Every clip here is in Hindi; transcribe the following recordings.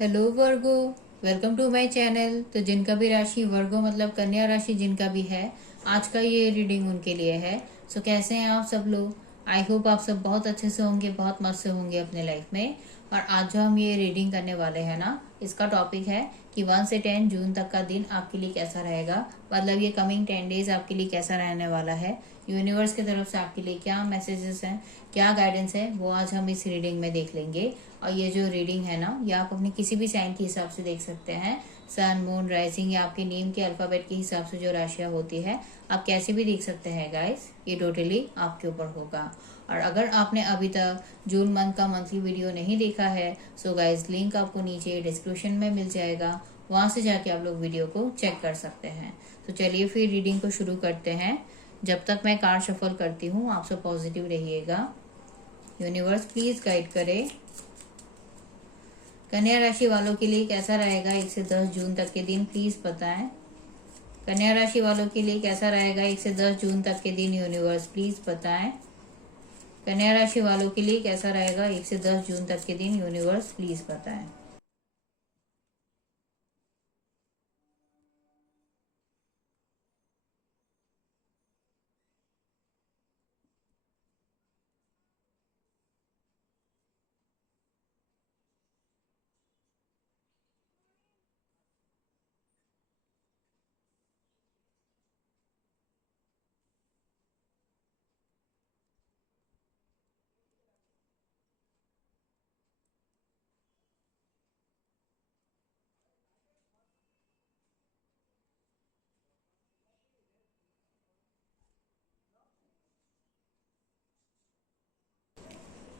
Hello Virgos, welcome to my channel. तो जिनका भी राशि वर्गो मतलब कन्या राशि जिनका भी है, आज का ये रीडिंग उनके लिए है। सो कैसे हैं आप सब लोग? आई होप आप सब बहुत अच्छे से होंगे, बहुत मस्त से होंगे अपने लाइफ में। और आज जो हम ये रीडिंग करने वाले हैं ना, इसका टॉपिक है कि 1 से 10 जून तक का दिन आपके लिए कैसा रहेगा। मतलब ये कमिंग 10 डेज आपके लिए कैसा रहने वाला है, यूनिवर्स की तरफ से आपके लिए क्या मैसेजेस हैं, क्या गाइडेंस है, वो आज हम इस रीडिंग में देख लेंगे। और ये जो रीडिंग है ना, ये आप अपने किसी भी साइन के हिसाब से देख सकते हैं। सन, मून, राइजिंग या आपके नेम के अल्फाबेट के हिसाब से जो राशियां होती है, आप कैसे भी देख सकते हैं गाइस। ये टोटली आपके ऊपर होगा। और अगर आपने अभी तक जून मंथ का मंथली वीडियो नहीं देखा है, सो गाइस लिंक आपको नीचे डिस्क्रिप्शन में मिल जाएगा, वहां से जाके आप लोग वीडियो को चेक कर सकते हैं। तो चलिए फिर रीडिंग को शुरू करते हैं। जब तक मैं कार्ड शफल करती हूँ, आप सब पॉजिटिव रहिएगा। यूनिवर्स प्लीज गाइड करे। कन्या राशि वालों के लिए कैसा रहेगा 1 से 10 जून तक के दिन, प्लीज बताएं। कन्या राशि वालों के लिए कैसा रहेगा 1 से 10 जून तक के दिन, यूनिवर्स प्लीज बताएं। कन्या राशि वालों के लिए कैसा रहेगा 1 से 10 जून तक के दिन, यूनिवर्स प्लीज बताएं।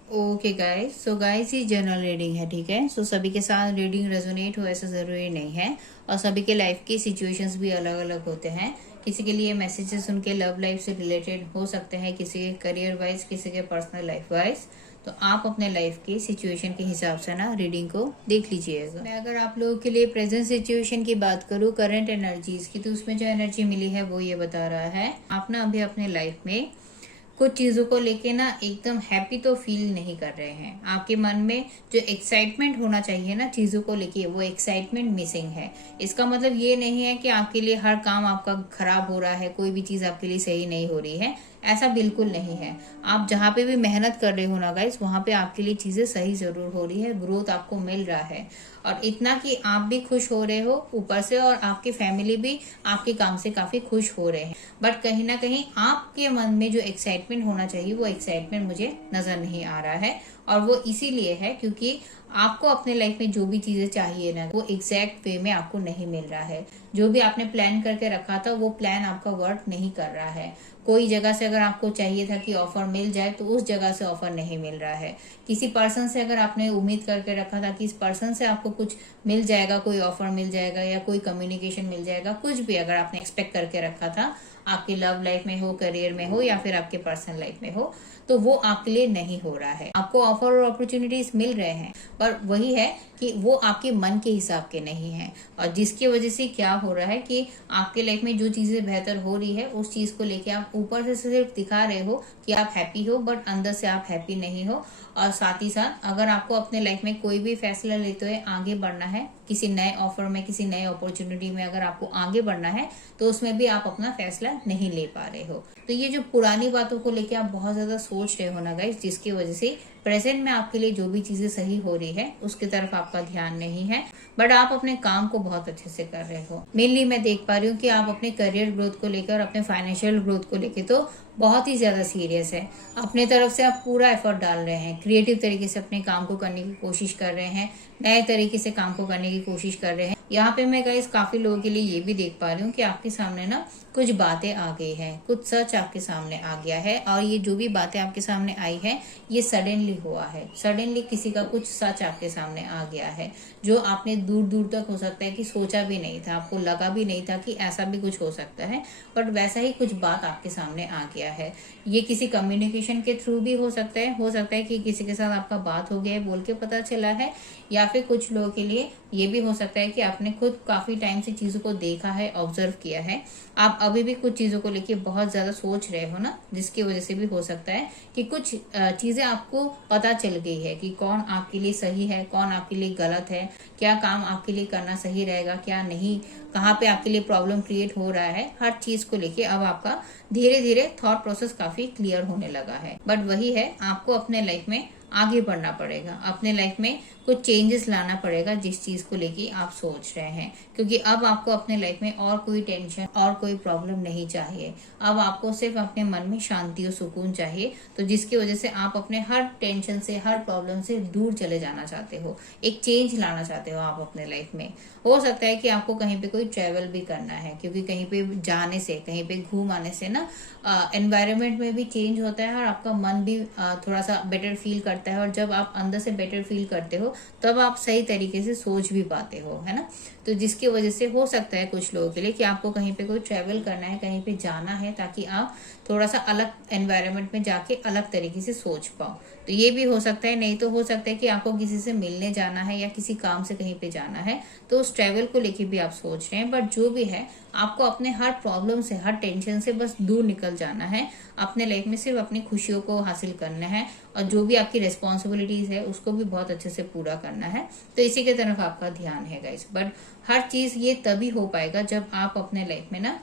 ओके गाइस, सो गाइस ये जनरल रीडिंग है, ठीक है। सो सभी के साथ रीडिंग रेजोनेट हो ऐसा जरूरी नहीं है, और सभी के लाइफ के सिचुएशंस भी अलग अलग होते हैं। किसी के लिए मैसेजेस उनके लव लाइफ से रिलेटेड हो सकते हैं, किसी के करियर वाइज, किसी के पर्सनल लाइफ वाइज। तो आप अपने लाइफ की सिचुएशन के हिसाब से ना रीडिंग को देख लीजिएगा। मैं अगर आप लोगों के लिए प्रेजेंट सिचुएशन की बात करूँ, करंट एनर्जीज की, तो उसमें जो एनर्जी मिली है वो ये बता रहा है, आप ना अभी अपने लाइफ में कुछ चीजों को लेके ना एकदम हैप्पी तो फील नहीं कर रहे हैं। आपके मन में जो एक्साइटमेंट होना चाहिए ना चीजों को लेके, वो एक्साइटमेंट मिसिंग है। इसका मतलब ये नहीं है कि आपके लिए हर काम आपका खराब हो रहा है, कोई भी चीज आपके लिए सही नहीं हो रही है, ऐसा बिल्कुल नहीं है। आप जहाँ पे भी मेहनत कर रहे हो ना गाइस, वहां पे आपके लिए चीजें सही जरूर हो रही है, ग्रोथ आपको मिल रहा है। और इतना कि आप भी खुश हो रहे हो ऊपर से, और आपकी फैमिली भी आपके काम से काफी खुश हो रहे हैं। बट कहीं ना कहीं आपके मन में जो एक्साइटमेंट होना चाहिए, वो एक्साइटमेंट मुझे नजर नहीं आ रहा है। और वो इसीलिए है क्योंकि आपको अपने लाइफ में जो भी चीजें चाहिए ना, वो एग्जैक्ट वे में आपको नहीं मिल रहा है। जो भी आपने प्लान करके रखा था, वो प्लान आपका वर्क नहीं कर रहा है। कोई जगह से अगर आपको चाहिए था कि ऑफर मिल जाए, तो उस जगह से ऑफर नहीं मिल रहा है। किसी पर्सन से अगर आपने उम्मीद करके रखा था कि इस पर्सन से आपको कुछ मिल जाएगा, कोई ऑफर मिल जाएगा या कोई कम्युनिकेशन मिल जाएगा, कुछ भी अगर आपने एक्सपेक्ट करके रखा था, आपकी लव लाइफ में हो, करियर में हो, या फिर आपके पर्सनल लाइफ में हो, तो वो आपके लिए नहीं हो रहा है। आपको ऑफर और अपॉर्चुनिटीज मिल रहे हैं, पर वही है कि वो आपके मन के हिसाब के नहीं है। और जिसकी वजह से क्या हो रहा है कि आपके लाइफ में जो चीजें बेहतर हो रही है, उस चीज को लेके आप ऊपर से सिर्फ दिखा रहे हो कि आप हैप्पी हो, बट अंदर से आप हैप्पी नहीं हो। और साथ ही साथ अगर आपको अपने लाइफ में कोई भी फैसला लेते हुए आगे बढ़ना है, किसी नए ऑफर में, किसी नए अपॉर्चुनिटी में अगर आपको आगे बढ़ना है, तो उसमें भी आप अपना फैसला नहीं ले पा रहे हो। तो ये जो पुरानी बातों को लेके आप बहुत ज्यादा सोच रहे हो ना गाइस, जिसकी वजह से प्रेजेंट में आपके लिए जो भी चीजें सही हो रही है, उसकी तरफ आपका ध्यान नहीं है। बट आप अपने काम को बहुत अच्छे से कर रहे हो। मेनली मैं देख पा रही हूँ कि आप अपने करियर ग्रोथ को लेकर, अपने फाइनेंशियल ग्रोथ को लेकर तो बहुत ही ज्यादा सीरियस है। अपने तरफ से आप पूरा एफर्ट डाल रहे हैं, क्रिएटिव तरीके से अपने काम को करने की कोशिश कर रहे हैं, नए तरीके से काम को करने की कोशिश कर रहे हैं। यहाँ पे मैं गाइस काफी लोगों के लिए ये भी देख पा रही हूँ कि आपके सामने ना कुछ बातें आ गई हैं, कुछ सच आपके सामने आ गया है। और ये जो भी बातें आपके सामने आई है, ये सडनली हुआ है। सडनली किसी का कुछ सच आपके सामने आ गया है, जो आपने दूर दूर तक हो सकता है कि सोचा भी नहीं था, आपको लगा भी नहीं था कि ऐसा भी कुछ हो सकता है, बट वैसा ही कुछ बात आपके सामने आ गया है। ये किसी कम्युनिकेशन के थ्रू भी हो सकता है कि किसी के साथ आपका बात हो गया है, बोल के पता चला है, या फिर कुछ लोगों के लिए ये भी हो सकता है कि आपने खुद काफी टाइम से चीजों को देखा है, ऑब्जर्व किया है। आप अभी भी कुछ चीजों को लेके बहुत ज्यादा सोच रहे हो ना, जिसकी वजह से भी हो सकता है कि कुछ चीजें आपको पता चल गई है कि कौन आपके लिए सही है, कौन आपके लिए गलत है, क्या काम आपके लिए करना सही रहेगा, क्या नहीं, कहाँ पे आपके लिए प्रॉब्लम क्रिएट हो रहा है। हर चीज को लेके अब आपका धीरे धीरे थॉट प्रोसेस काफी क्लियर होने लगा है। बट वही है, आपको अपने लाइफ में आगे बढ़ना पड़ेगा, अपने लाइफ में कुछ चेंजेस लाना पड़ेगा जिस चीज को लेके आप सोच रहे हैं, क्योंकि अब आपको अपने लाइफ में और कोई टेंशन और कोई प्रॉब्लम नहीं चाहिए। अब आपको सिर्फ अपने मन में शांति और सुकून चाहिए, तो जिसकी वजह से आप अपने हर टेंशन से, हर प्रॉब्लम से दूर चले जाना चाहते हो, एक चेंज लाना चाहते हो आप अपने लाइफ में। हो सकता है कि आपको कहीं पे कोई ट्रेवल भी करना है, क्योंकि कहीं पे जाने से, कहीं पे घूम आने से ना एनवायरनमेंट में भी चेंज होता है और आपका मन भी थोड़ा सा बेटर फील करता है। और जब आप अंदर से बेटर फील करते हो तब आप सही तरीके से सोच भी पाते हो, है ना। तो जिसकी वजह से हो सकता है कुछ लोगों के लिए कि आपको कहीं पे कोई ट्रेवल करना है, कहीं पे जाना है, ताकि आप थोड़ा सा अलग एनवायरनमेंट में जाके अलग तरीके से सोच पाओ। तो ये भी हो सकता है। नहीं तो हो सकता है कि आपको किसी से मिलने जाना है या किसी काम से कहीं पे जाना है, तो उस ट्रेवल को लेके भी आप सोच रहे हैं। बट जो भी है, आपको अपने हर प्रॉब्लम से, हर टेंशन से बस दूर निकल जाना है। अपने लाइफ में सिर्फ अपनी खुशियों को हासिल करना है और जो भी आपकी रिस्पॉन्सिबिलिटीज है उसको भी बहुत अच्छे से पूरा करना है। तो इसी की तरफ आपका ध्यान है गाइस। बट हर चीज ये तभी हो पाएगा जब आप अपने लाइफ में ना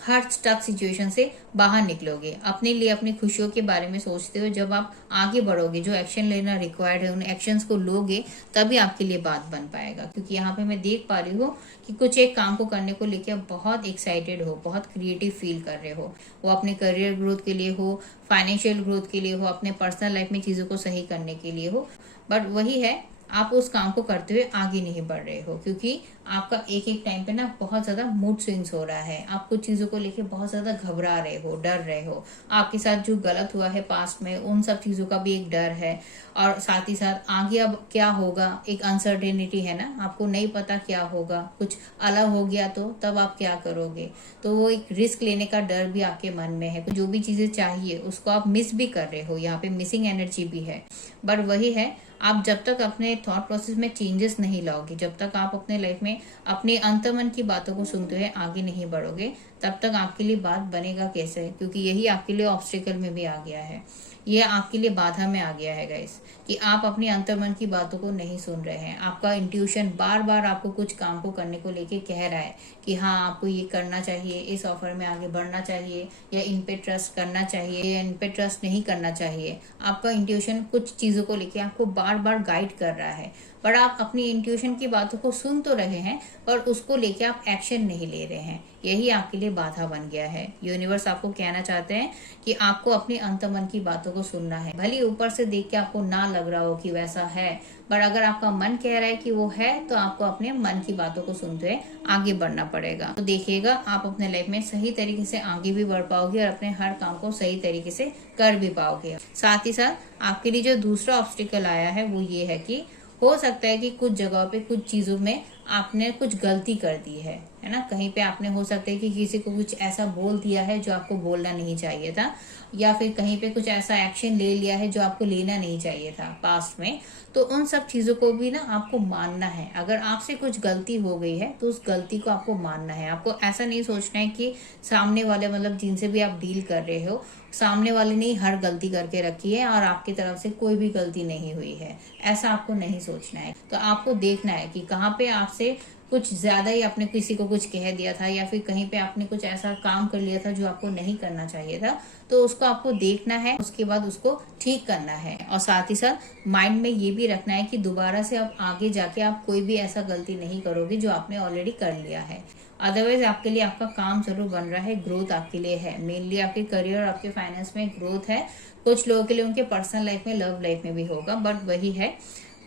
हर स्टक सिचुएशन से बाहर निकलोगे, अपने लिए, अपनी खुशियों के बारे में सोचते हो। जब आप आगे बढ़ोगे, जो एक्शन लेना रिक्वायर्ड है, उन एक्शंस को लोगे, तभी आपके लिए बात बन पाएगा। क्योंकि यहाँ पे मैं देख पा रही हूँ कि कुछ एक काम को करने को लेकर आप बहुत एक्साइटेड हो, बहुत क्रिएटिव फील कर रहे हो। वो अपने करियर ग्रोथ के लिए हो, फाइनेंशियल ग्रोथ के लिए हो, अपने पर्सनल लाइफ में चीजों को सही करने के लिए हो। बट वही है, आप उस काम को करते हुए आगे नहीं बढ़ रहे हो, क्योंकि आपका एक एक टाइम पे ना बहुत ज्यादा मूड स्विंग्स हो रहा है। आप कुछ चीजों को लेके बहुत ज्यादा घबरा रहे हो, डर रहे हो। आपके साथ जो गलत हुआ है पास्ट में, उन सब चीजों का भी एक डर है। और साथ ही साथ आगे अब क्या होगा, एक अनसर्टेनिटी है ना, आपको नहीं पता क्या होगा। कुछ अलग हो गया तो तब आप क्या करोगे, तो वो एक रिस्क लेने का डर भी आपके मन में है। जो भी चीजें चाहिए उसको आप मिस भी कर रहे हो, यहाँ पे मिसिंग एनर्जी भी है। बट वही है, आप जब तक अपने थॉट प्रोसेस में चेंजेस नहीं लाओगे, जब तक आप अपने लाइफ में अपने अंतर्मन की बातों को सुनते हुए आगे नहीं बढ़ोगे, तब तक आपके लिए बात बनेगा कैसे। क्योंकि यही आपके लिए ऑब्स्टिकल में भी आ गया है, ये आपके लिए बाधा में आ गया है गाइस, कि आप अपने अंतर्मन की बातों को नहीं सुन रहे हैं। आपका इंट्यूशन बार बार आपको कुछ काम को करने को लेके कह रहा है कि हाँ, आपको ये करना चाहिए, इस ऑफर में आगे बढ़ना चाहिए, या इन पे ट्रस्ट करना चाहिए, या इन पे ट्रस्ट नहीं करना चाहिए। आपका इंट्यूशन कुछ चीजों को लेके आपको बार बार गाइड कर रहा है। पर आप अपनी इंट्यूशन की बातों को सुन तो रहे हैं, पर उसको लेके आप एक्शन नहीं ले रहे हैं। यही आपके लिए बाधा बन गया है। यूनिवर्स आपको कहना चाहते हैं कि आपको अपने अंतर्मन की बातों को सुनना है। भले ऊपर से देख के आपको ना लग रहा हो कि वैसा है, पर अगर आपका मन कह रहा है कि वो है, तो आपको अपने मन की बातों को सुनते हुए आगे बढ़ना पड़ेगा। तो देखिएगा, आप अपने लाइफ में सही तरीके से आगे भी बढ़ पाओगे और अपने हर काम को सही तरीके से कर भी पाओगे। साथ ही साथ आपके लिए जो दूसरा ऑब्स्टिकल आया है वो ये है कि हो सकता है कि कुछ जगहों पे, कुछ चीजों में आपने कुछ गलती कर दी है ना। कहीं पे आपने, हो सकता है कि किसी को कुछ ऐसा बोल दिया है जो आपको बोलना नहीं चाहिए था, या फिर कहीं पे कुछ ऐसा एक्शन ले लिया है जो आपको लेना नहीं चाहिए था पास्ट में। तो उन सब चीजों को भी ना आपको मानना है। अगर आपसे कुछ गलती हो गई है तो उस गलती को आपको मानना है। आपको ऐसा नहीं सोचना है कि सामने वाले, मतलब जिनसे भी आप डील कर रहे हो, सामने वाले ने हर गलती करके रखी है और आपकी तरफ से कोई भी गलती नहीं हुई है, ऐसा आपको नहीं सोचना है। तो आपको देखना है कि कहाँ पे आपसे कुछ ज्यादा ही आपने किसी को कुछ कह दिया था, या फिर कहीं पे आपने कुछ ऐसा काम कर लिया था जो आपको नहीं करना चाहिए था। तो उसको आपको देखना है, उसके बाद उसको ठीक करना है। और साथ ही साथ माइंड में ये भी रखना है कि दोबारा से आप आगे जाके आप कोई भी ऐसा गलती नहीं करोगे जो आपने ऑलरेडी कर लिया है। अदरवाइज आपके लिए आपका काम जरूर बन रहा है, ग्रोथ आपके लिए है। मेनली आपके करियर और आपके फाइनेंस में ग्रोथ है। कुछ लोगों के लिए उनके पर्सनल लाइफ में, लव लाइफ में भी होगा। बट वही है,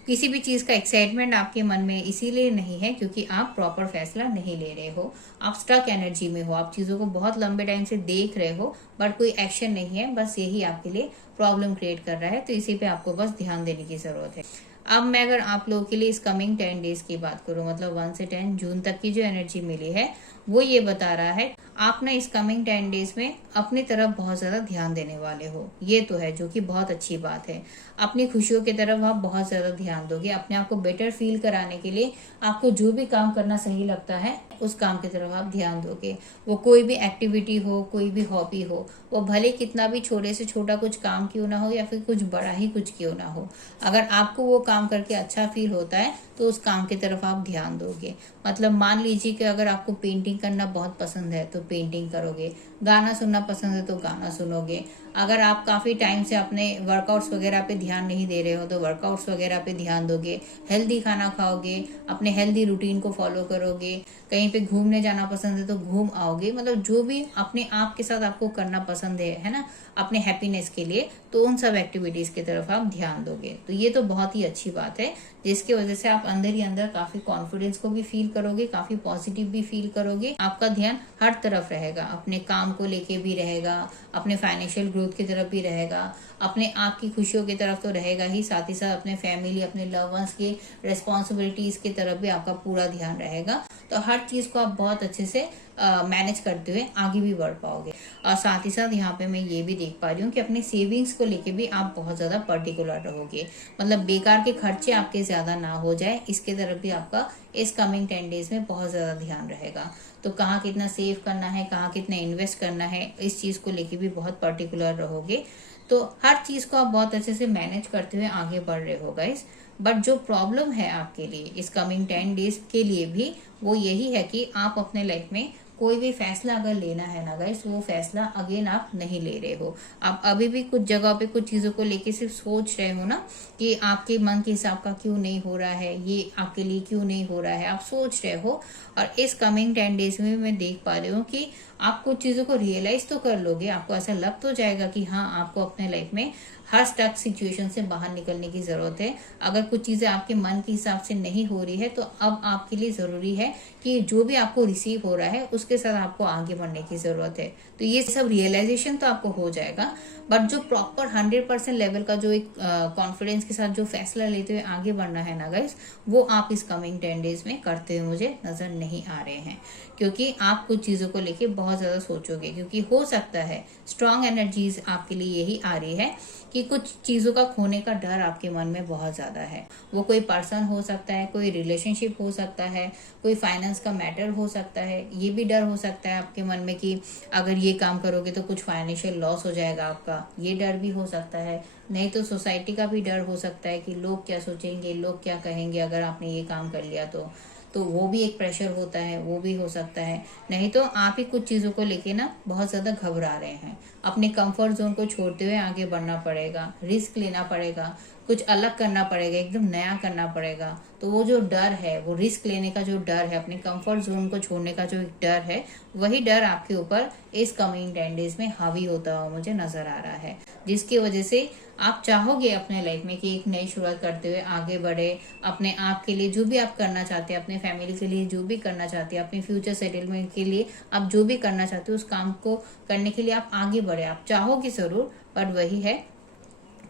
किसी भी चीज का एक्साइटमेंट आपके मन में इसीलिए नहीं है क्योंकि आप प्रॉपर फैसला नहीं ले रहे हो। आप स्टक एनर्जी में हो, आप चीजों को बहुत लंबे टाइम से देख रहे हो, बट कोई एक्शन नहीं है। बस यही आपके लिए प्रॉब्लम क्रिएट कर रहा है। तो इसी पे आपको बस ध्यान देने की जरूरत है। अब मैं अगर आप लोगों के लिए इस कमिंग 10 डेज की बात करूं, मतलब 1 से 10 जून तक की जो एनर्जी मिली है, वो ये बता रहा है आप ना इस कमिंग 10 डेज में अपनी तरफ बहुत ज्यादा ध्यान देने वाले हो, ये तो है, जो कि बहुत अच्छी बात है। अपनी खुशियों की तरफ आप बहुत ज्यादा ध्यान दोगे, अपने आप को बेटर फील कराने के लिए आपको जो भी काम करना सही लगता है उस काम की तरफ आप ध्यान दोगे। वो कोई भी एक्टिविटी हो, कोई भी हॉबी हो, वो भले कितना भी छोटे से छोटा कुछ काम क्यों ना हो या फिर कुछ बड़ा ही कुछ क्यों ना हो, अगर आपको वो काम करके अच्छा फील होता है तो उस काम की तरफ आप ध्यान दोगे। मतलब मान लीजिए कि अगर आपको पेंटिंग करना बहुत पसंद है तो पेंटिंग करोगे, गाना सुनना पसंद है तो गाना सुनोगे। अगर आप काफी टाइम से अपने वर्कआउट्स वगैरह पे ध्यान नहीं दे रहे हो तो वर्कआउट्स वगैरह पे ध्यान दोगे, हेल्दी खाना खाओगे, अपने हेल्दी रूटीन को फॉलो करोगे, कहीं पे घूमने जाना पसंद है तो घूम आओगे। मतलब जो भी अपने आप के साथ आपको करना पसंद है ना, अपने हैप्पीनेस के लिए, तो उन सब एक्टिविटीज की तरफ आप ध्यान दोगे। तो ये तो बहुत ही अच्छी बात है, जिसकी वजह से आप अंदर ही अंदर काफी कॉन्फिडेंस को भी फील करोगे, काफी पॉजिटिव भी फील करोगे। आपका ध्यान हर तरफ रहेगा, अपने काम को लेके भी रहेगा, अपने फाइनेंशियल ग्रोथ की तरफ भी रहेगा, अपने आप की खुशियों की तरफ तो रहेगा ही, साथ ही साथ अपने फैमिली, अपने लव वंस की रेस्पॉन्सिबिलिटीज की तरफ भी आपका पूरा ध्यान रहेगा। तो हर चीज को आप बहुत अच्छे से मैनेज करते हुए आगे भी बढ़ पाओगे। और साथ ही साथ यहाँ पे मैं ये भी देख पा रही हूँ कि अपने सेविंग्स को लेके भी आप बहुत ज्यादा पर्टिकुलर रहोगे। मतलब बेकार के खर्चे आपके ज्यादा ना हो जाए, इसके तरफ भी आपका इस कमिंग 10 डेज में बहुत ज्यादा ध्यान रहेगा। तो कहाँ कितना सेव करना है, कहाँ कितना इन्वेस्ट करना है, इस चीज को लेके भी बहुत पर्टिकुलर रहोगे। तो हर चीज को आप बहुत अच्छे से मैनेज करते हुए आगे बढ़ रहे हो गाइस। बट जो प्रॉब्लम है आपके लिए इस कमिंग 10 डेज के लिए भी, वो यही है कि आप अपने लाइफ में कोई भी फैसला अगर लेना है ना गाइस, वो फैसला अगेन आप नहीं ले रहे हो। आप अभी भी कुछ जगह पे कुछ चीजों को लेके सिर्फ सोच रहे हो ना कि आपके मन के हिसाब का क्यों नहीं हो रहा है, ये आपके लिए क्यों नहीं हो रहा है, आप सोच रहे हो। और इस कमिंग 10 डेज में मैं देख पा रही हूँ कि आप कुछ चीजों को रियलाइज तो कर लोगे, आपको ऐसा लग तो जाएगा कि हाँ, आपको अपने लाइफ में हर स्टक सिचुएशन से बाहर निकलने की जरूरत है। अगर कुछ चीजें आपके मन के हिसाब से नहीं हो रही है तो अब आपके लिए जरूरी है कि जो भी आपको रिसीव हो रहा है उसके साथ आपको आगे बढ़ने की जरूरत है। तो ये सब रियलाइजेशन तो आपको हो जाएगा, बट जो प्रॉपर 100% लेवल का जो एक कॉन्फिडेंस के साथ जो फैसला लेते हुए आगे बढ़ना है ना गाइस, वो आप इस कमिंग 10 डेज में करते हुए मुझे नजर नहीं आ रहे हैं। क्योंकि आप कुछ चीजों को लेके बहुत ज्यादा सोचोगे, क्योंकि हो सकता है स्ट्रॉन्ग एनर्जीज आपके लिए यही आ रही है कि कुछ चीजों का खोने का डर आपके मन में बहुत ज्यादा है। वो कोई पर्सन हो सकता है, कोई रिलेशनशिप हो सकता है, कोई फाइनेंस का मैटर हो सकता है। ये भी डर हो सकता है आपके मन में कि अगर ये काम करोगे तो कुछ फाइनेंशियल लॉस हो जाएगा आपका, ये डर भी हो सकता है। नहीं तो सोसाइटी का भी डर हो सकता है कि लोग क्या सोचेंगे, लोग क्या कहेंगे अगर आपने ये काम कर लिया तो वो भी एक प्रेशर होता है, वो भी हो सकता है। नहीं तो आप ही कुछ चीजों को लेके ना बहुत ज्यादा घबरा रहे हैं। अपने कंफर्ट जोन को छोड़ते हुए आगे बढ़ना पड़ेगा, रिस्क लेना पड़ेगा, कुछ अलग करना पड़ेगा, एकदम नया करना पड़ेगा। तो वो जो डर है, वो रिस्क लेने का जो डर है, अपने कंफर्ट जोन को छोड़ने का जो एक डर है, वही डर आपके ऊपर इस कमिंग 10 डेज में हावी होता हुआ मुझे नजर आ रहा है। जिसकी वजह से आप चाहोगे अपने लाइफ में कि एक नई शुरुआत करते हुए आगे बढ़े, अपने आप के लिए जो भी आप करना चाहते हैं, अपने फैमिली के लिए जो भी करना चाहते हैं, अपने फ्यूचर सेटलमेंट के लिए आप जो भी करना चाहते हो, उस काम को करने के लिए आप आगे बढ़े। आप चाहोगे जरूर, बट वही है,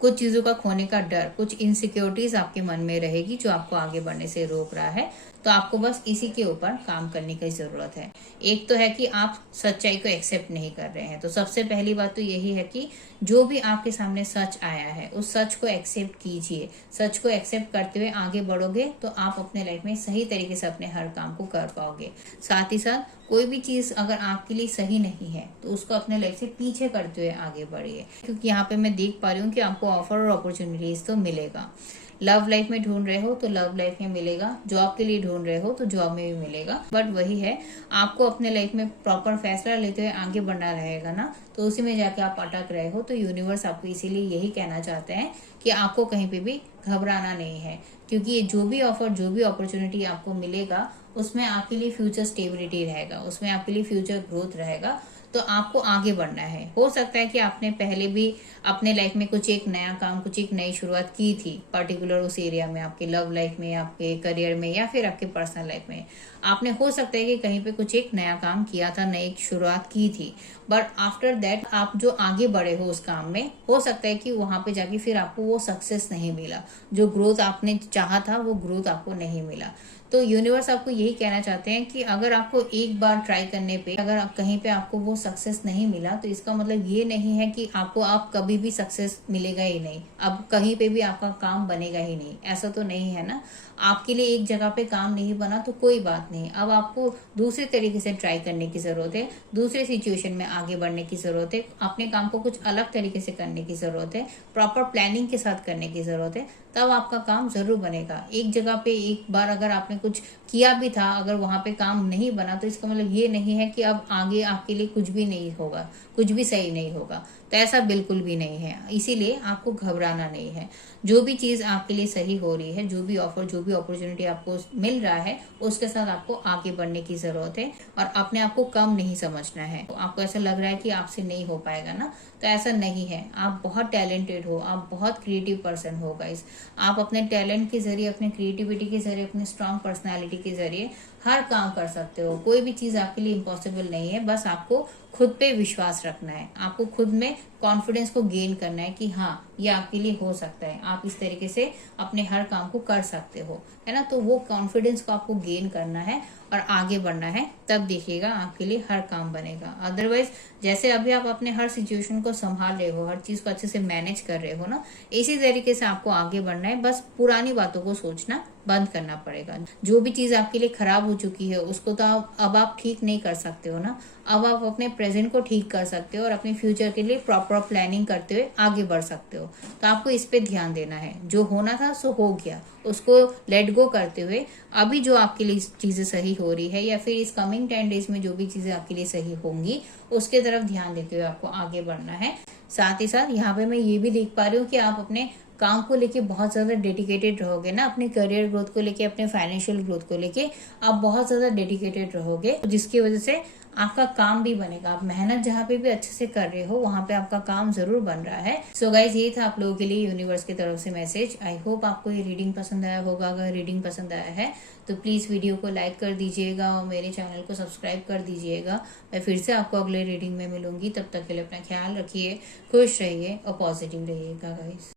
कुछ चीजों का खोने का डर, कुछ इनसिक्योरिटीज आपके मन में रहेगी जो आपको आगे बढ़ने से रोक रहा है। तो आपको बस इसी के ऊपर काम करने की जरूरत है। एक तो है कि आप सच्चाई को एक्सेप्ट नहीं कर रहे हैं। तो सबसे पहली बात तो यही है कि जो भी आपके सामने सच आया है उस सच को एक्सेप्ट कीजिए। सच को एक्सेप्ट करते हुए आगे बढ़ोगे तो आप अपने लाइफ में सही तरीके से अपने हर काम को कर पाओगे। साथ ही साथ कोई भी चीज अगर आपके लिए सही नहीं है तो उसको अपने लाइफ से पीछे करते हुए आगे बढ़िए। क्योंकि यहाँ पे मैं देख पा रही हूँ कि आपको ऑफर और अपॉर्चुनिटीज तो मिलेगा। लव लाइफ में ढूंढ रहे हो तो लव लाइफ में मिलेगा, जॉब के लिए ढूंढ रहे हो तो जॉब में भी मिलेगा। बट वही है, आपको अपने लाइफ में प्रॉपर फैसला लेते हुए आगे बढ़ना रहेगा ना, तो उसी में जाके आप अटक रहे हो। तो यूनिवर्स आपको इसीलिए यही कहना चाहते हैं कि आपको कहीं पे भी घबराना नहीं है। क्योंकि ये जो भी ऑफर, जो भी अपॉर्चुनिटी आपको मिलेगा, उसमें आपके लिए फ्यूचर स्टेबिलिटी रहेगा, उसमें आपके लिए फ्यूचर ग्रोथ रहेगा। तो आपको आगे बढ़ना है। हो सकता है कि आपने पहले भी अपने लाइफ में कुछ एक नया काम, कुछ एक नई शुरुआत की थी पर्टिकुलर उस एरिया में, आपके लव लाइफ में, आपके करियर में, या फिर आपके पर्सनल लाइफ में। आपने हो सकता है कि कहीं पे कुछ एक नया काम किया था, नई शुरुआत की थी, बट आफ्टर दैट आप जो आगे बढ़े हो उस काम में, हो सकता है कि वहां पे जाके फिर आपको वो सक्सेस नहीं मिला, जो ग्रोथ आपने चाहा था वो ग्रोथ आपको नहीं मिला। तो यूनिवर्स आपको यही कहना चाहते हैं कि अगर आपको एक बार ट्राई करने पे अगर कहीं पे आपको वो सक्सेस नहीं मिला, तो इसका मतलब ये नहीं है कि आपको आप कभी भी सक्सेस मिलेगा ही नहीं, अब कहीं पे भी आपका काम बनेगा ही नहीं, ऐसा तो नहीं है ना। आपके लिए एक जगह पे काम नहीं बना तो कोई बात नहीं, अब आपको दूसरे तरीके से ट्राई करने की जरूरत है, दूसरे सिचुएशन में आगे बढ़ने की जरूरत है, अपने काम को कुछ अलग तरीके से करने की जरूरत है, प्रॉपर प्लानिंग के साथ करने की जरूरत है, तब आपका काम जरूर बनेगा। एक जगह पे एक बार अगर आपने कुछ किया भी था, अगर वहां पे काम नहीं बना, तो इसका मतलब ये नहीं है कि अब आगे आपके लिए कुछ भी नहीं होगा, कुछ भी सही नहीं होगा, तो ऐसा बिल्कुल भी नहीं है। इसीलिए आपको घबराना नहीं है। जो भी चीज आपके लिए सही हो रही है, जो भी ऑफर, जो भी अपॉर्चुनिटी आपको मिल रहा है, उसके साथ आपको आगे बढ़ने की जरूरत है और अपने आप को कम नहीं समझना है। तो आपको ऐसा लग रहा है कि आपसे नहीं हो पाएगा ना, तो ऐसा नहीं है। आप बहुत टैलेंटेड हो, आप बहुत क्रिएटिव पर्सन हो गाइस। आप अपने टैलेंट के जरिए, अपने क्रिएटिविटी के जरिए, अपने स्ट्रांग पर्सनालिटी के जरिए हर काम कर सकते हो। कोई भी चीज आपके लिए इम्पॉसिबल नहीं है। बस आपको खुद पे विश्वास रखना है, आपको खुद में कॉन्फिडेंस को गेन करना है कि हाँ, ये आपके लिए हो सकता है, आप इस तरीके से अपने हर काम को कर सकते हो, है ना। तो वो कॉन्फिडेंस को आपको गेन करना है और आगे बढ़ना है, तब देखिएगा आपके लिए हर काम बनेगा। अदरवाइज जैसे अभी आप अपने हर सिचुएशन को संभाल रहे हो, हर चीज को अच्छे से मैनेज कर रहे हो ना, इसी तरीके से आपको आगे बढ़ना है। बस पुरानी बातों को सोचना बंद करना पड़ेगा। जो भी चीज आपके लिए खराब हो चुकी है उसको तो अब आप ठीक नहीं कर सकते हो ना। अब आप अपने प्रेजेंट को ठीक कर सकते हो और अपने फ्यूचर के लिए प्रॉपर प्लानिंग करते हुए आगे बढ़ सकते हो। तो आपको इस पे ध्यान देना है। जो होना था सो हो गया, उसको लेट गो करते हुए अभी जो आपके लिए चीजें सही हो रही है, या फिर इस कमिंग 10 डेज में जो भी चीजें आपके लिए सही होंगी, उसके तरफ ध्यान देते हुए आपको आगे बढ़ना है। साथ ही साथ यहाँ पे मैं ये भी देख पा रही हूँ कि आप अपने काम को लेके बहुत ज्यादा डेडिकेटेड रहोगे ना, अपने करियर ग्रोथ को लेके, अपने फाइनेंशियल ग्रोथ को लेके आप बहुत ज्यादा डेडिकेटेड रहोगे, जिसकी वजह से आपका काम भी बनेगा। आप मेहनत जहाँ पे भी अच्छे से कर रहे हो, वहां पे आपका काम जरूर बन रहा है। सो गाइज, ये था आप लोगों के लिए यूनिवर्स की तरफ से मैसेज। आई होप आपको ये रीडिंग पसंद आया होगा। अगर रीडिंग पसंद आया है तो प्लीज वीडियो को लाइक कर दीजिएगा और मेरे चैनल को सब्सक्राइब कर दीजिएगा। मैं फिर से आपको अगले रीडिंग में मिलूंगी। तब तक के लिए अपना ख्याल रखिए, खुश रहिए और पॉजिटिव रहिएगा गाइज।